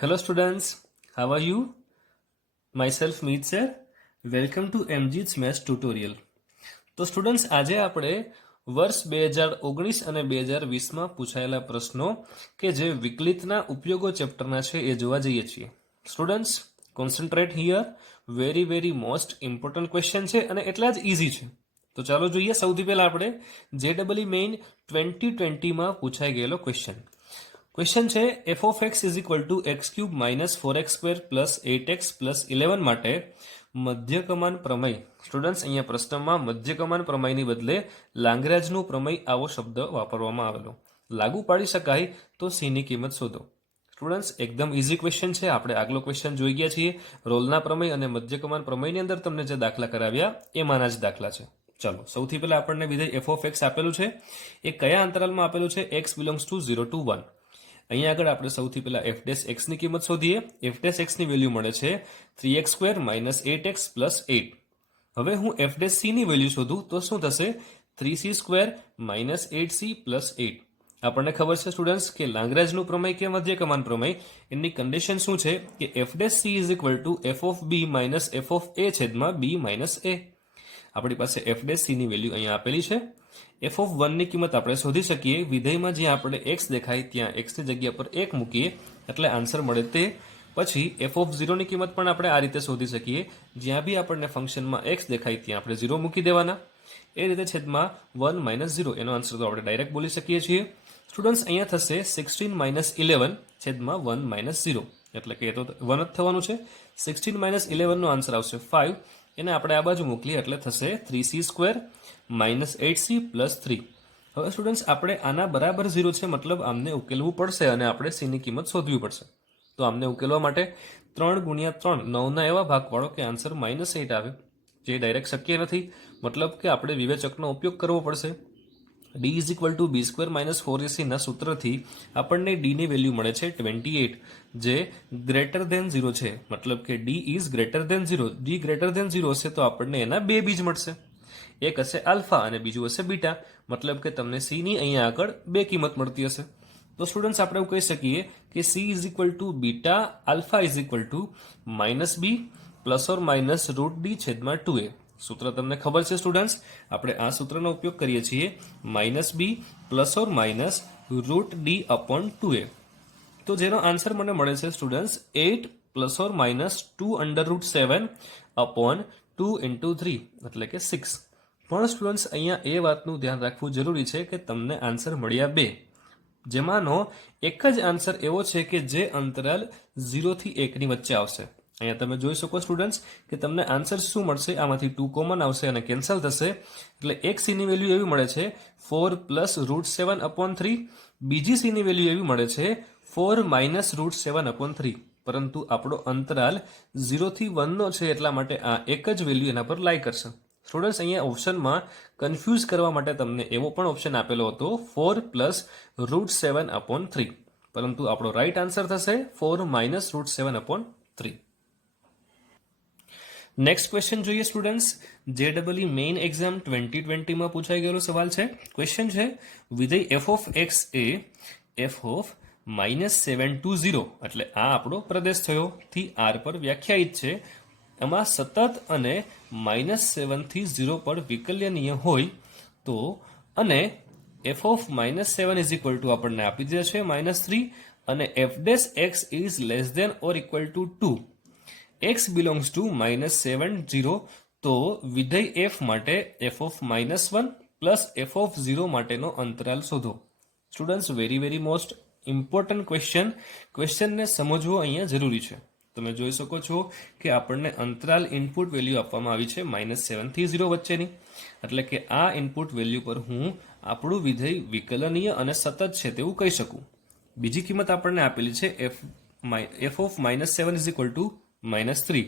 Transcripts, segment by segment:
Hello students, how are you? Myself Meet sir. Welcome to MG's Maths tutorial. તો students આજે આપણે વર્ષ 2019 અને 2020માં પૂછાયેલા પ્રશ્નો કે જે વિકલિતના ઉપયોગો ચેપ્ટરના છે એ જોવા જઈએ છીએ. Students concentrate here, very most important question છે અને એટલા જ ઇઝી છે. તો ચાલો જોઈએ. સૌથી પહેલા આપણે JEE મેઇન 2020માં પૂછાઈ ગયેલો ક્વેશ્ચન. ક્વેશ્ચન છે f of x is equal to x cube minus 4x square plus 8x plus 11 માટે મધ્યકમાન પ્રમેય. સ્ટુડન્ટ્સ અહીંયા પ્રશ્નમાં મધ્યકમાન પ્રમેયની બદલે લાંગરેંજનું પ્રમેય આવો શબ્દ વાપરવામાં આવેલો. લાગુ પાડી શકાય તો c ની કિંમત શોધો. સ્ટુડન્ટ્સ એકદમ ઇઝી ક્વેશ્ચન છે. આપણે આગલો ક્વેશ્ચન જોઈ ગયા છીએ. રોલના પ્રમેય અને મધ્યકમાન પ્રમેયની અંદર તમને જે દાખલા કરાવ્યા એમાંના જ દાખલા છે. ચાલો સૌથી પહેલા આપણને વિધેય f of x આપેલું છે. એ કયા અંતરાલમાં આપેલું છે? x belongs to 0 to 1. અહીંયા આગળ આપણે સૌથી પહેલા f dash x ની કિંમત શોધીએ. f dash x ની વેલ્યુ મળે છે 3x square minus 8x plus 8. હવે હું f dash c ની વેલ્યુ શોધું તો શું થશે? 3c square minus 8c plus 8. આપણને ખબર છે સ્ટુડન્ટ્સ કે લાંગરેંજનું પ્રમેય કે મધ્યકમાન પ્રમેય એની કન્ડિશન શું છે કે f dash c is equal to f of b minus f of a છેદમાં b minus a. આપણી પાસે f dash c ની વેલ્યુ અહીંયા આપેલી છે. f of 1 ની કિંમત આપણે શોધી શકીએ. વિધેયમાં જ્યાં આપણે x દેખાય ત્યાં x ની જગ્યા પર 1 મૂકીએ એટલે આન્સર મળે તે. પછી f of 0 ની કિંમત પણ આપણે આ રીતે શોધી શકીએ. જ્યાં બી આપણને ફંક્શનમાં x દેખાય ત્યાં આપણે 0 મૂકી દેવાના. એ રીતે છેદમાં 1 minus 0 એનો આન્સર તો આપણે ડાયરેક્ટ બોલી શકીએ છીએ. સ્ટુડન્ટ્સ અહીંયા થશે 16 minus 11 છેદમાં 1 minus 0 એટલે કે એ તો 1 જ થવાનું છે. 16 minus 11 નો આન્સર આવશે 5. એને આપણે આ બાજુ મોકલીએ એટલે થશે 3c square minus 8c plus 3. હવે સ્ટુડન્ટ્સ આપણે આના બરાબર 0 છે મતલબ આમને ઉકેલવું પડશે અને આપણે c ની કિંમત શોધવી પડશે. તો આમને ઉકેલવા માટે 3 ગુણ્યા 3 9ના એવા ભાગ પાડો કે આન્સર -8 આવે, જે ડાયરેક્ટ શક્ય નથી. મતલબ કે આપણે વિવેચકનો ઉપયોગ કરવો પડશે. d is equal to b square minus 4ac ના સૂત્રથી આપણને d ની વેલ્યુ મળે છે 28, જે ગ્રેટર ધેન 0 છે. મતલબ કે d is greater than 0. d greater than 0 હશે તો આપણને એના બે બીજ મળશે. એક હશે આલ્ફા અને બીજું હશે બીટા. મતલબ કે તમને c ની અહીંયા આગળ બે કિંમત મળતી હશે. તો સ્ટુડન્ટ્સ આપણે એવું કહી શકીએ કે c is equal to beta alpha is equal to -b plus or minus √d છેદમાં 2a. સૂત્ર તમને ખબર છે સ્ટુડન્ટ્સ, આપણે આ સૂત્રનો ઉપયોગ કરીએ છીએ -b plus or minus √d upon 2a. તો જેનો આન્સર મને મળે છે students 8 plus or minus 2√7 upon 2 into 3 એટલે કે 6. પણ સ્ટુડન્ટ્સ અહીંયા એ વાતનું ધ્યાન રાખવું જરૂરી છે કે તમને આન્સર મળ્યા બે, જેમાંનો એક જ આન્સર એવો છે કે જે અંતરાલ 0 થી 1 ની વચ્ચે આવશે. અહીંયા તમે જોઈ શકો સ્ટુડન્ટ્સ કે તમને આન્સર શું મળશે, આમાંથી 2 કોમન આવશે અને કેન્સલ થશે. એટલે એક c ની વેલ્યુ એવી મળે છે 4 પ્લસ √7 upon 3. બીજી c ની વેલ્યુ એવી મળે છે 4 માઇનસ √7 upon 3. પરંતુ આપણો અંતરાલ 0 થી 1 નો છે એટલા માટે આ એક જ વેલ્યુ એના પર લાઈ કરશે. સ્ટુડન્ટ્સ અહીંયા ઓપ્શનમાં કન્ફ્યુઝ કરવા માટે તમને એવો પણ ઓપ્શન આપેલો હતો 4 પ્લસ √7 upon 3. પરંતુ આપણો રાઈટ આન્સર થશે 4 માઇનસ √7 upon 3. નેક્સ્ટ ક્વેશ્ચન જોઈએ સ્ટુડન્ટ્સ. JEE મેઇન એક્ઝામ 2020માં પૂછાઈ ગયેલો સવાલ છે. ક્વેશ્ચન છે વિધેય f of x A f of -7 to 0 એટલે આ આપણો પ્રદેશ થયો થી r પર વ્યાખ્યાયિત છે. એમાં સતત અને -7 થી 0 પર વિકલનીય હોય તો, અને f of -7 is equal to આપણને આપી દે છે -3 અને f dash x is less than or equal to 2. x belongs to -7 0 તો વિધેય f માટે f of -1 plus f of 0 માટેનો અંતરાલ શોધો. સ્ટુડન્ટ્સ વેરી મોસ્ટ ઇમ્પોર્ટન્ટ ક્વેશ્ચનને સમજવો અહીંયા જરૂરી છે. તમે જોઈ શકો છો કે આપણને અંતરાલ ઇનપુટ વેલ્યુ આપવામાં આવી છે -7 થી 0 વચ્ચેની. એટલે કે આ ઇનપુટ વેલ્યુ પર હું આપણું વિધેય વિકલનીય અને સતત છે તેવું કહી શકું. બીજી કિંમત આપણને આપેલી છે f of -7 is equal to -3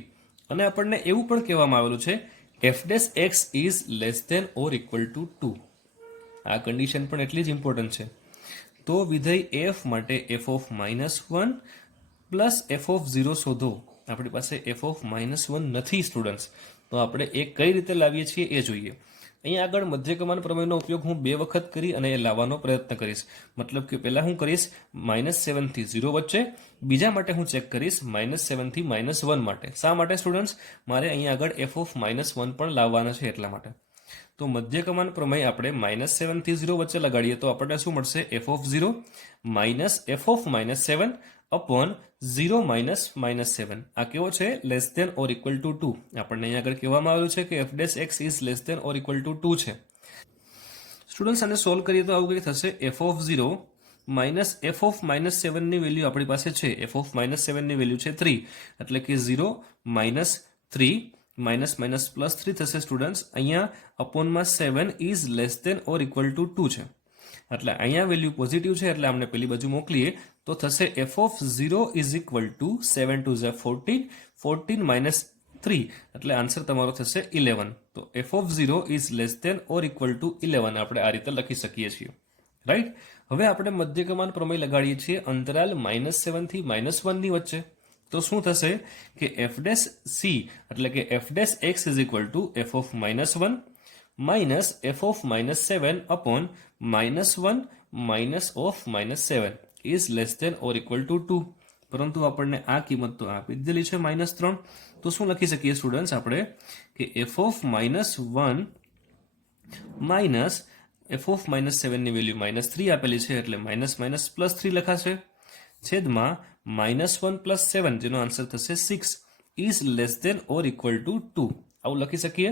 અને આપણને એવું પણ કહેવામાં આવેલું છે f dash x is less than or equal to 2. આ કન્ડિશન પણ એટલી જ ઇમ્પોર્ટન્ટ છે. તો વિધેય f માટે f of -1 plus f of 0 શોધો. આપણી પાસે f of -1 નથી સ્ટુડન્ટ્સ, તો આપણે એ કઈ રીતે લાવીએ છીએ એ જોઈએ. અહીંયા આગળ મધ્યકમાન પ્રમેયનો ઉપયોગ હું 2 વખત કરી અને એ લાવવાનો પ્રયત્ન કરીશ. મતલબ કે પહેલા હું કરીશ -7 થી 0 વચ્ચે, બીજા માટે હું ચેક કરીશ -7 થી -1 માટે. શા માટે સ્ટુડન્ટ્સ? મારે અહીંયા આગળ f(-1) પણ લાવવાના છે એટલા માટે. તો મધ્યકમાન પ્રમેય આપણે -7 થી 0 વચ્ચે લગાડીએ તો આપણને શું મળશે? f(0) minus f(-7) upon 0 - -7. આ કેવો છે? Less than or equal to 2. આપણને અહીંયા આગળ કહેવામાં આવ્યું છે કે f(x) is less than or equal to 2 છે. સ્ટુડન્ટ્સ આને સોલ્વ કરીએ તો આવું કંઈ થશે. f(0) માઇનસ f(-7) ની વેલ્યુ આપણી પાસે છે. f(-7) ની વેલ્યુ છે 3, એટલે કે 0 - 3 -+3 થશે સ્ટુડન્ટ્સ. અહીંયા અપોનમાં 7 is less than or equal to 2 છે, એટલે અહીંયા વેલ્યુ પોઝિટિવ છે, એટલે આપણે પેલી બાજુ મોકલીએ તો થશે f(0) ઇઝ ઇક્વલ ટુ 7 2 14, 14 - 3, એટલે આન્સર તમારો થશે 11. તો f(0) is less than or equal to 11 આપણે આ રીતે લખી શકીએ છીએ. રાઈટ. હવે આપણે મધ્યકમાન પ્રમેય લગાડીએ છીએ અંતરાલ -7 થી -1 ની વચ્ચે. તો શું થશે કે f'(c) એટલે કે f'(x) is equal to f(-1) minus f(-7) upon -1 -(-7) is less than or equal to 2. પરંતુ આપણને આ કિંમત તો આપી દીધેલી છે -3. તો શું લખી શકીએ સ્ટુડન્ટ્સ આપણે કે f(-1) માઇનસ f(-7) ની વેલ્યુ -3 આપેલી છે, એટલે +3 લખાશે, છેદમાં -1 + 7 જેનો આન્સર થશે 6 is less than or equal to 2. આવું લખી શકીએ.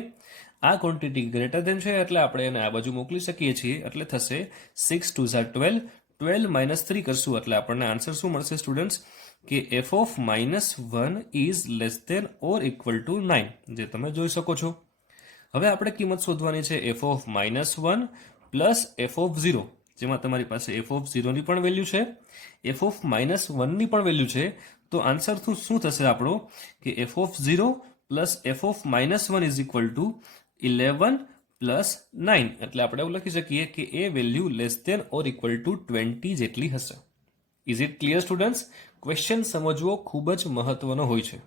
આ ક્વોન્ટિટી ગ્રેટર ધેન છે એટલે આપણે એને આ બાજુ મોકલી શકીએ છીએ, એટલે થશે 6 2 12, 12 - 3 કરશું એટલે આપણને આન્સર શું મળશે સ્ટુડન્ટ્સ કે f(-1) is less than or equal to 9, જે તમે જોઈ શકો છો. હવે આપણે કિંમત શોધવાની છે f(-1) પ્લસ f(0), જેમાં તમારી પાસે f(0) ની પણ વેલ્યુ છે, f(-1) ની પણ વેલ્યુ છે. તો આન્સર શું થશે આપણો કે f(0) plus f(-1) is equal to 11 plus 9, એટલે આપણે એવું લખી શકીએ કે એ value less than or equal to 20 જેટલી હશે. Is it clear students? Question સમજવો ખૂબ જ મહત્વનો હોય છે.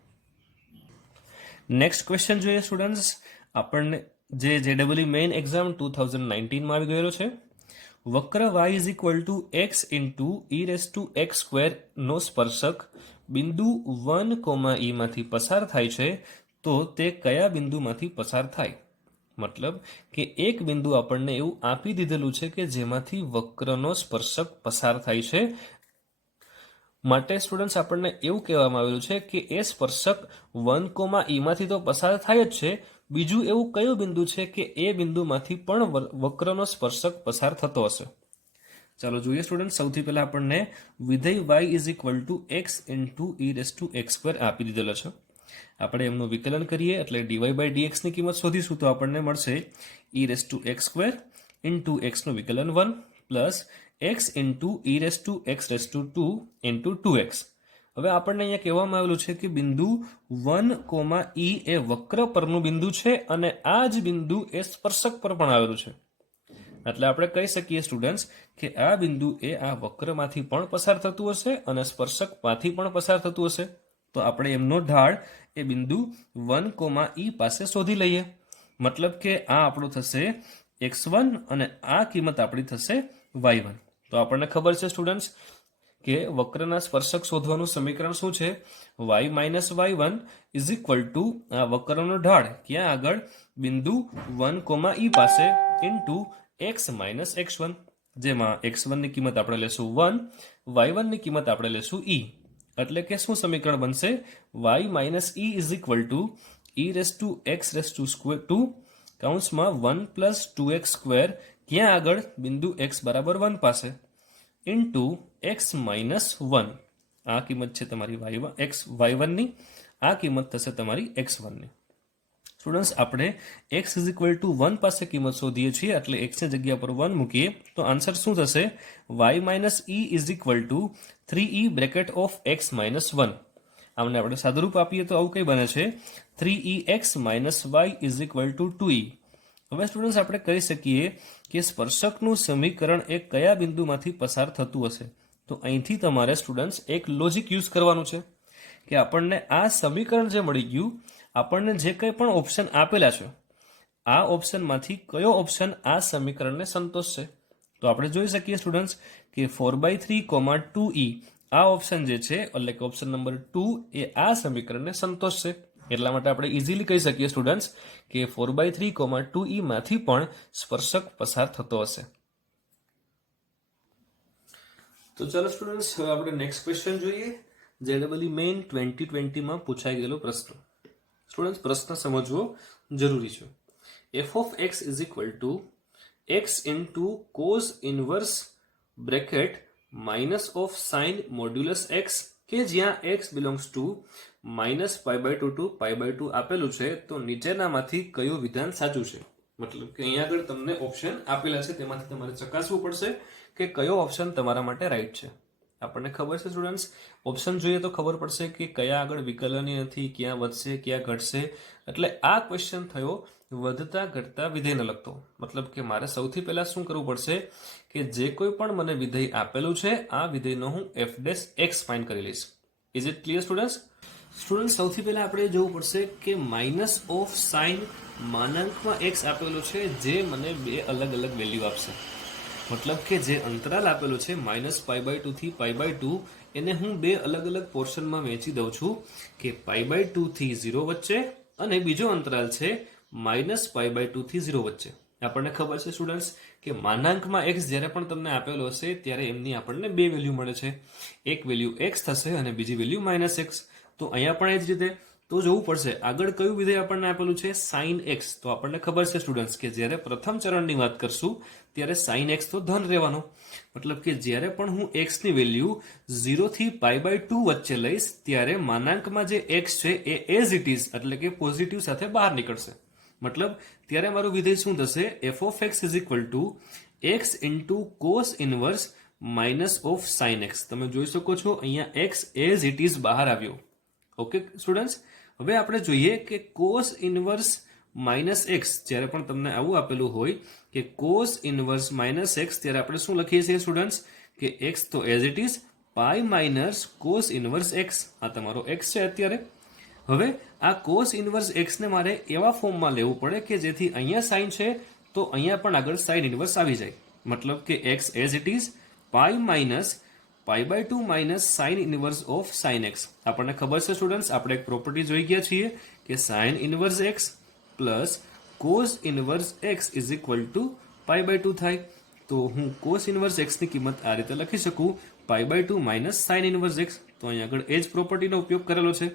નેક્સ્ટ ક્વેશ્ચન જોઈએ સ્ટુડન્ટ્સ. આપણને જે JEE મેઇન એક્ઝામ 2019 માં આવી ગયેલો છે. વક્ર y is equal two x into e⁻x² નો સ્પર્શક બિંદુ 1, e માંથી પસાર થાય છે, તો તે કયા બિંદુમાંથી પસાર થાય? મતલબ કે એક બિંદુ આપણને એવું આપી દીધેલું છે કે જેમાંથી વક્રનો સ્પર્શક પસાર થાય છે. માટે સ્ટુડન્ટ્સ આપણને એવું કહેવામાં આવેલું છે કે એ સ્પર્શક 1, e માંથી તો પસાર થાય જ છે, બીજું એવું કયું બિંદુ છે કે એ બિંદુમાંથી પણ વક્રનો સ્પર્શક પસાર થતો હશે? ચાલો જોઈએ સ્ટુડન્ટ. સૌથી પહેલા આપણને વિધેય y is equal two x into e⁻x² આપી દીધેલો છે. આપણે એમનું વિકલન કરીએ એટલે dy/dx ની કિંમત શોધીશું તો આપણને મળશે e⁻x² ઇન્ટુ x નું વિકલન 1 plus x into e⁻x² into 2x. હવે આપણને અહીંયા કહેવામાં આવેલું છે કે બિંદુ 1, e એ વક્ર પરનું બિંદુ છે અને આ જ બિંદુ એ સ્પર્શક પર પણ આવેલું છે. એટલે આપણે કહી શકીએ સ્ટુડન્ટ્સ કે આ બિંદુ એ આ વક્રમાંથી પણ પસાર થતું હશે અને સ્પર્શકમાંથી પણ પસાર થતું હશે. તો આપણે એમનો ઢાળ એ બિંદુ 1, e પાસે શોધી લઈએ. મતલબ કે આ આપણું થશે x1 અને આ કિંમત આપણી થશે y1. તો આપણને ખબર છે સ્ટુડન્ટ્સ કે વક્રના સ્પર્શક શોધવાનું સમીકરણ શું છે? y - y1 is equal two આ વક્રનો ઢાળ ક્યાં આગળ? બિંદુ 1, e પાસે ઇન્ટુ x - x1, જેમાં x1 ની કિંમત આપણે લેશું 1, y1 ની કિંમત આપણે લેશું e. એટલે કે શું સમીકરણ બનશે? y - e is equal two e⁻x² કૌંસમાં 1 પ્લસ 2x² ક્યાં આગળ? બિંદુ x બરાબર 1 પાસે ઇન્ટુ x - 1. આ કિંમત છે તમારી y1 ની, આ કિંમત થશે તમારી x1 ની. સ્ટુડન્ટ્સ આપણે x ઇઝ ઇક્વલ ટુ 1 પાસે કિંમત શોધીએ છીએ, એટલે x ની જગ્યા પર 1 મૂકીએ તો આન્સર શું થશે? y - e is equal two 3e bracket of x - 1. આમને આપણે સાદુરૂપ આપીએ તો આવું કઈ બને છે? 3ex - y is equal two 2e. હવે સ્ટુડન્ટ્સ આપણે કહી શકીએ કે સ્પર્શકનું સમીકરણ એ કયા બિંદુમાંથી પસાર થતું હશે? તો અહીંથી તમારે સ્ટુડન્ટ્સ એક લોજિક યુઝ કરવાનું છે કે આપણને આ સમીકરણ જે મળી ગયું, આપણને જે કંઈ પણ ઓપ્શન આપેલા છે આ ઓપ્શનમાંથી કયો ઓપ્શન આ સમીકરણને સંતોષશે? તો આપણે જોઈ શકીએ સ્ટુડન્ટ્સ કે 4/3, 2e આ ઓપ્શન જે છે એટલે કે ઓપ્શન નંબર 2 એ આ સમીકરણને સંતોષશે. એટલા માટે આપણે ઇઝીલી કહી શકીએ સ્ટુડન્ટ્સ કે 4/3, 2e માંથી પણ સ્પર્શક પસાર થતો હશે. તો ચાલો સ્ટુડન્ટ્સ, હવે આપણે નેક્સ્ટ ક્વેશ્ચન જોઈએ. JEE મેઇન 2020 માં પૂછાઈ ગયેલો પ્રશ્ન. સ્ટુડન્ટ્સ, પ્રશ્ન સમજવો જરૂરી છે. f of x is equal to x into cos inverse bracket minus of sin modulus x, કે જ્યાં x belongs to -π/2 to π/2 આપેલું છે, તો નીચેનામાંથી કયું વિધાન સાચું છે? મતલબ કે અહીંયા આગળ તમને ઓપ્શન આપેલા છે, તેમાંથી તમારે ચકાસવું પડશે કે કયો ઓપ્શન તમારા માટે રાઈટ છે. આપણને ખબર છે સ્ટુડન્ટ્સ, ઓપ્શન જોઈએ તો ખબર પડશે કે કયા આગળ વિકલનીય નથી, ક્યાં વધશે ક્યાં ઘટશે. એટલે આ ક્વેશ્ચન થયો વધતા ઘટતા વિધેયને લગતો. મતલબ કે મારે સૌથી પહેલા શું કરવું પડશે કે જે કોઈ પણ મને વિધેય આપેલું છે આ વિધેયનો હું f' ફાઇન્ડ કરી લઈશ. Is it clear students? Student, સૌથી પહેલા આપણે જોવું પડશે કે માઇનસ ઓફ સાઇન માનાંકમાં x આપેલું છે, જે મને બે અલગ અલગ વેલ્યુ આપશે. મતલબ કે જે અંતરાલ આપેલું છે -π/2 થી π/2, એને હું બે અલગ અલગ પોર્શનમાં વહેંચી દઉં છું કે π/2 થી 0 વચ્ચે અને બીજો અંતરાલ છે -π/2 થી 0 વચ્ચે. આપણને ખબર છે સ્ટુડન્ટ્સ કે માનાંકમાં x જ્યારે પણ તમને આપેલો હશે ત્યારે એમની આપણને બે વેલ્યુ મળે છે. એક વેલ્યુ x થશે અને બીજી વેલ્યુ -x. તો અહીંયા પણ એ જ રીતે તો જોવું પડશે આગળ કયું વિધેય આપણને આપેલું છે sin x. તો આપણને ખબર છે સ્ટુડન્ટ્સ કે જ્યારે પ્રથમ ચરણની વાત કરશું ત્યારે sin x તો ધન રહેવાનો. મતલબ કે જ્યારે પણ હું x ની વેલ્યુ 0 થી π/2 વચ્ચે લઈશ ત્યારે માનાંકમાં જે x છે એ એઝ ઇટ ઇઝ એટલે કે પોઝિટિવ સાથે બહાર નીકળશે. મતલબ ત્યારે મારું વિધેય શું થશે? f of x is equal to x into cos inverse minus of sin x. તમે જોઈ શકો છો અહીંયા x એઝ ઇટ ઇઝ બહાર આવ્યો. ઓકે સ્ટુડન્ટ્સ, હવે આપણે જોઈએ કે cos ઇનવર્સ માઇનસ એક્સ જ્યારે પણ તમને આવું આપેલું હોય કે cos ઇનવર્સ માઇનસ એક્સ, ત્યારે આપણે શું લખીએ છીએ સ્ટુડન્ટ્સ કે x તો as it is pi minus cos inverse x. આ તમારો x છે અત્યારે. હવે આ cos ઇનવર્સ એક્સ ને મારે એવા ફોર્મમાં લેવું પડે કે જેથી અહીંયા સાઇન છે તો અહીંયા પણ આગળ સાઇન ઇનવર્સ આવી જાય. મતલબ કે x as it is pi minus π/2 minus sine inverse of sine x. આપણને ખબર છે સ્ટુડન્ટ્સ, આપણે એક પ્રોપર્ટી જોઈ ગયા છીએ કે sine inverse x plus cos inverse x is equal to π/2 થાય. તો હું કોસ ઇનવર્સ એક્સની કિંમત આ રીતે લખી શકું π/2 માઇનસ સાઇન ઇનવર્સ એક્સ. તો અહીં આગળ એ જ પ્રોપર્ટીનો ઉપયોગ કરેલો છે.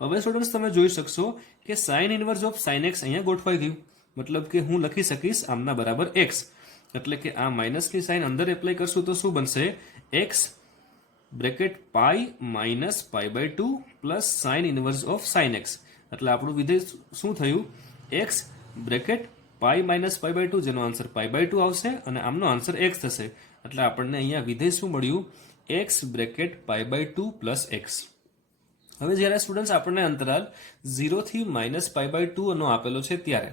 હવે સ્ટુડન્ટ્સ તમે જોઈ શકશો કે sine inverse of sine x અહીંયા ગોઠવાઈ ગયું. મતલબ કે હું લખી શકીશ આમના બરાબર એક્સ. એટલે કે આ માઇનસની સાઇન અંદર એપ્લાય કરશું તો શું બનશે? X bracket pi minus π/2 plus sine inverse of sine x. એટલે આપણું વિધેય શું થયું? એક્સ બ્રેકેટ પાઈ માઇનસ π/2, જેનો આન્સર π/2 આવશે અને આમનો આન્સર એક્સ થશે. એટલે આપણને અહીંયા વિધેય શું મળ્યું? X bracket π/2 plus x. હવે જ્યારે સ્ટુડન્ટ્સ આપણને અંતરાલ 0 થી -π/2 નો આપેલો છે ત્યારે,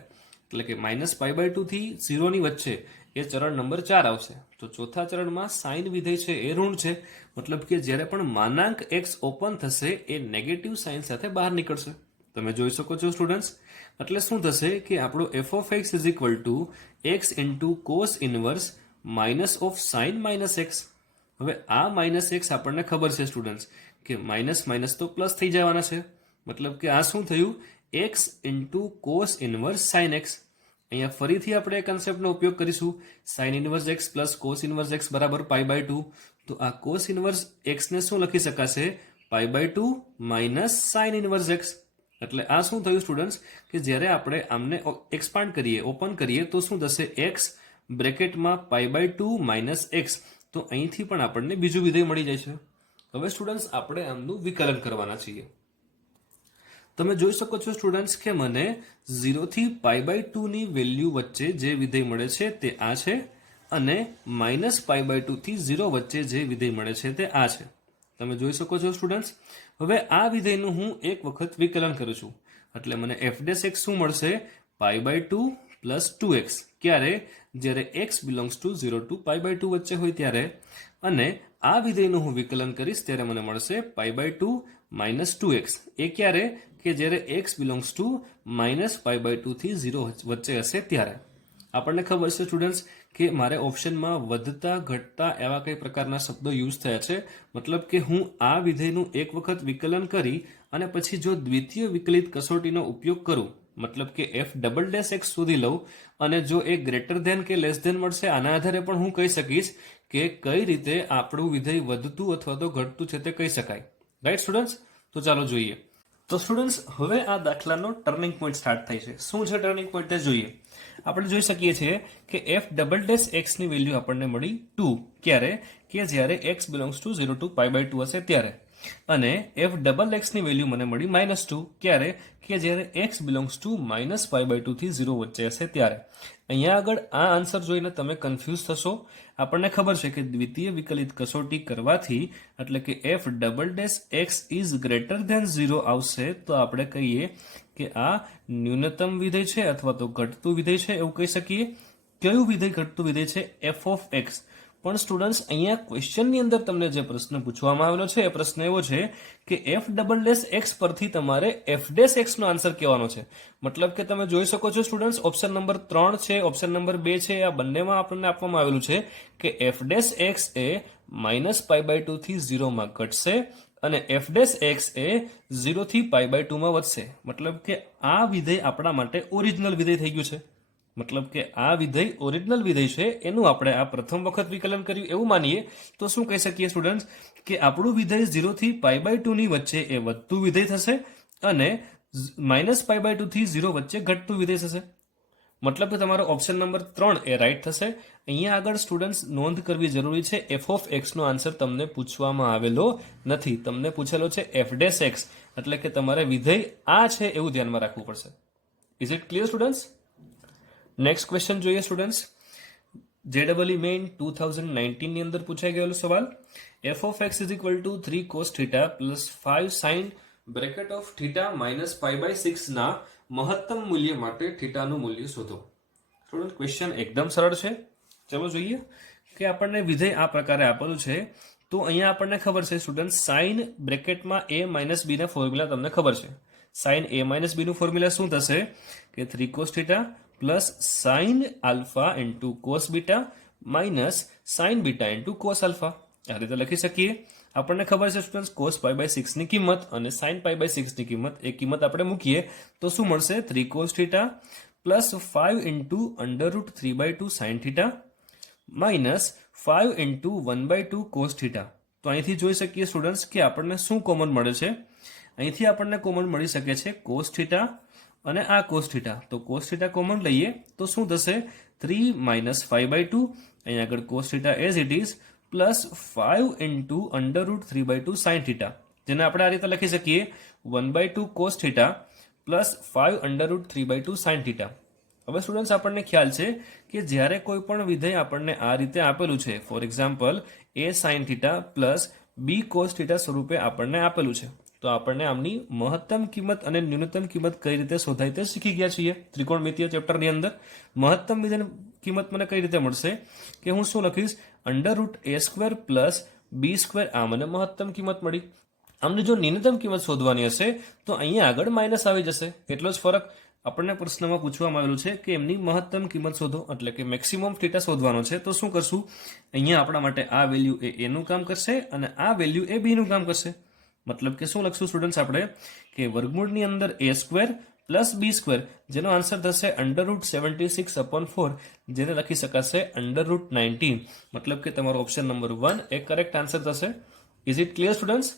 એટલે કે -π/2 થી 0 ની વચ્ચે એ ચરણ નંબર 4 આવશે. તો ચોથા ચરણમાં સાઇન વિધેય છે એ ઋણ છે. મતલબ કે જ્યારે પણ માનાંક x ઓપન થશે એ નેગેટિવ સાઇન સાથે બહાર નીકળશે. તમે જોઈ શકો છો સ્ટુડન્ટ્સ. એટલે શું થશે કે આપણો f of x is equal to x into cos inverse minus of sin minus x. હવે આ માઇનસ એક્સ આપણને ખબર છે સ્ટુડન્ટ્સ કે માઇનસ માઇનસ તો પ્લસ થઈ જવાના છે. મતલબ કે આ શું થયું? x into cos inverse sin x. અહીંયા ફરીથી આપણે એ કન્સેપ્ટનો ઉપયોગ કરીશું. Sign inverse x plus cos inverse x બરાબર π/2. તો આ કોસ ઇનવર્સ એક્સ ને શું લખી શકાશે? π/2 માઇનસ સાઇન ઇનવર્સ એક્સ. એટલે આ શું થયું સ્ટુડન્ટ્સ કે જ્યારે આપણે આમને એક્સપાન્ડ કરીએ, ઓપન કરીએ તો શું થશે? એક્સ બ્રેકેટમાં π/2 માઇનસ એક્સ. તો અહીંથી પણ આપણને બીજું વિધેય મળી જાય છે. હવે સ્ટુડન્ટ્સ આપણે આમનું વિકલન કરવાના છીએ. તમે જોઈ શકો છો સ્ટુડન્ટ્સ કે મને 0 થી π/2 ની વેલ્યુ વચ્ચે જે વિધેય મળે છે તે આ છે અને -π/2 થી 0 વચ્ચે જે વિધેય મળે છે તે આ છે. તમે જોઈ શકો છો સ્ટુડન્ટ્સ. હવે આ વિધેયનું હું એક વખત વિકલન કરું છું એટલે મને f' શું મળશે? π/2 પ્લસ 2x. ક્યારે? જ્યારે x બિલોંગ્સ ટુ 0 ટુ π/2 વચ્ચે હોય ત્યારે. અને આ વિધેયનું હું વિકલન કરીશ ત્યારે મને મળશે π/2 માઇનસ 2x. એ ક્યારે? કે જ્યારે x બિલોંગ્સ ટુ -π/2 થી 0 વચ્ચે હશે ત્યારે. આપણને ખબર છે સ્ટુડન્ટ્સ કે મારે ઓપ્શનમાં વધતા ઘટતા એવા કઈ પ્રકારના શબ્દો યુઝ થયા છે, મતલબ કે હું આ વિધેયનું એક વખત વિકલન કરી અને પછી જો દ્વિતીય વિકલિત કસોટીનો ઉપયોગ કરું, મતલબ કે f'(x) શોધી લઉં અને જો એ ગ્રેટર ધેન કે લેસ ધેન મળશે, આના આધારે પણ હું કહી શકીશ કે કઈ રીતે આપણું વિધેય વધતું અથવા તો ઘટતું છે તે કહી શકાય. Right students? તો ચાલો જોઈએ. તો સ્ટુડન્ટ્સ હવે આ દાખલાનો ટર્નિંગ પોઈન્ટ સ્ટાર્ટ થાય છે. શું છે ટર્નિંગ પોઈન્ટ તે જોઈએ. આપણે જોઈ શકીએ છીએ કે f'(x) ની વેલ્યુ આપણને મળી 2. ક્યારે? કે જ્યારે x બિલોંગ્સ ટુ 0 to π/2 હશે ત્યારે. અને f'(x) ની વેલ્યુ મને મળી -2. ક્યારે? કે જ્યારે x બિલોંગ્સ ટુ -π/2 થી 0 વચ્ચે હશે ત્યારે. અહીંયા આગળ આ આન્સર જોઈને તમે કન્ફ્યુઝ થશો. આપણને ખબર છે કે દ્વિતીય વિકલિત કસોટી કરવાથી એટલે કે f'(x) ઇઝ ગ્રેટર ધેન 0 આવશે તો આપણે કહીએ કે આ ન્યૂનતમ વિધેય છે અથવા તો ઘટતું વિધેય છે એવું કહી શકીએ. કયું વિધેય ઘટતું વિધેય છે? f(x). પણ સ્ટુડન્ટ્સ અહીંયા ક્વેશ્ચનની અંદર તમને જે પ્રશ્ન પૂછવામાં આવેલો છે એ પ્રશ્ન એવો છે કે f'(x) પરથી તમારે f'(x) નો આન્સર કહેવાનો છે. મતલબ કે તમે જોઈ શકો છો સ્ટુડન્ટ્સ, ઓપ્શન નંબર 3 છે, ઓપ્શન નંબર 2 છે, આ બંનેમાં આપણને આપવામાં આવેલું છે કે f'(x) એ -π/2 થી 0 માં ઘટશે અને f'(x) એ 0 થી π/2 માં વધશે. મતલબ કે આ વિધેય આપણા માટે ઓરિજિનલ વિધેય થઈ ગયું છે. મતલબ કે આ વિધેય ઓરિજિનલ વિધેય છે, એનું આપણે આ પ્રથમ વખત વિકલન કર્યું એવું માનીએ તો શું કહી શકીએ સ્ટુડન્ટ્સ કે આપણું વિધેય 0 થી π/2 ની વચ્ચે એ વધતું વિધેય થશે અને -π/2 થી 0 વચ્ચે ઘટતું વિધેય થશે. મતલબ કે તમારો ઓપ્શન નંબર 3 એ રાઈટ થશે. અહીંયા આગળ સ્ટુડન્ટ્સ નોંધ કરવી જરૂરી છે, f(x) નો આન્સર તમને પૂછવામાં આવેલો નથી, તમને પૂછેલો છે f'(x). એટલે કે તમારે વિધેય આ છે એવું ધ્યાનમાં રાખવું પડશે. Is it clear students? Next question જોઈએ સ્ટુડન્ટ્સ. JEE મેઇન 2019 ની અંદર પૂછાઈ ગયેલો સવાલ. f(x) is equal to 3 cos θ plus 5 sin -π/6 ના મહત્તમ મૂલ્ય માટે થીટાનું મૂલ્ય શોધો. સ્ટુડન્ટ ક્વેશ્ચન એકદમ સરળ છે. ચલો જોઈએ કે આપણને વિધેય આ પ્રકારે આપેલું છે. તો અહીંયા આપણને ખબર છે સ્ટુડન્ટ, sin બ્રેકેટમાં a - b ના ફોર્મ્યુલા તમને ખબર છે. sin a - b નું ફોર્મ્યુલા શું થશે કે 3 cos θ plus sin alpha into cos beta minus sin beta into cos alpha. આ રીતે લખી શકીએ. આપણને ખબર છે સ્ટુડન્ટ્સ cos π/6 ની કિંમત અને sin π/6 ની કિંમત, એ કિંમત આપણે મૂકીએ તો શું મળશે? 3 cos θ plus 5 into √3/2 sin θ minus 5 into 1/2 cos θ. તો અહીંથી જોઈ શકીએ સ્ટુડન્ટ્સ કે આપણને શું કોમન મળે છે. અહીંથી આપણને કોમન મળી શકે છે cos θ અને આ cos θ. તો cos θ કોમન લઈએ તો શું થશે? 3 - 5/2, અહીંયા આગળ cos θ as it is, plus 5 into √3/2 sin θ, જેને આપણે આ રીતે લખી શકીએ 1/2 cos θ પ્લસ 5 √3/2 sin θ. હવે સ્ટુડન્ટ્સ આપણને ખ્યાલ છે કે જ્યારે કોઈ પણ વિધેય આપણને આ રીતે આપેલું છે, for example a sin θ plus b cos θ સ્વરૂપે આપણને આપેલું છે, તો આપણને આમની મહત્તમ કિંમત અને ન્યૂનતમ કિંમત કઈ રીતે શોધાય તે શીખી ગયા છીએ ત્રિકોણમિતિય ચેપ્ટરની અંદર. મહત્તમ વિધેયની કિંમત મને કઈ રીતે મળશે કે હું શું લખીશ? √a² plus b². આ મને મહત્તમ કિંમત મળી. આમની જો ન્યૂનતમ કિંમત શોધવાની હશે તો અહીંયા આગળ માઇનસ આવી જશે. એટલો જ ફરક. આપણને પ્રશ્નમાં પૂછવામાં આવેલું છે કે એમની મહત્તમ કિંમત શોધો, એટલે કે મેક્સિમમ થીટા શોધવાનો છે. તો શું કરશું? અહીંયા આપણા માટે આ વેલ્યુ એ નું કામ કરશે અને આ વેલ્યુ એ બી નું કામ કરશે. મતલબ કે શું લખશું સ્ટુડન્ટ્સ આપણે કે વર્ગમૂળની અંદર a² પ્લસ b², જેનો આન્સર થશે √76/4, જેને લખી શકાશે √19. મતલબ કે તમારો ઓપ્શન નંબર 1 એ કરેક્ટ આન્સર થશે. Is it clear students?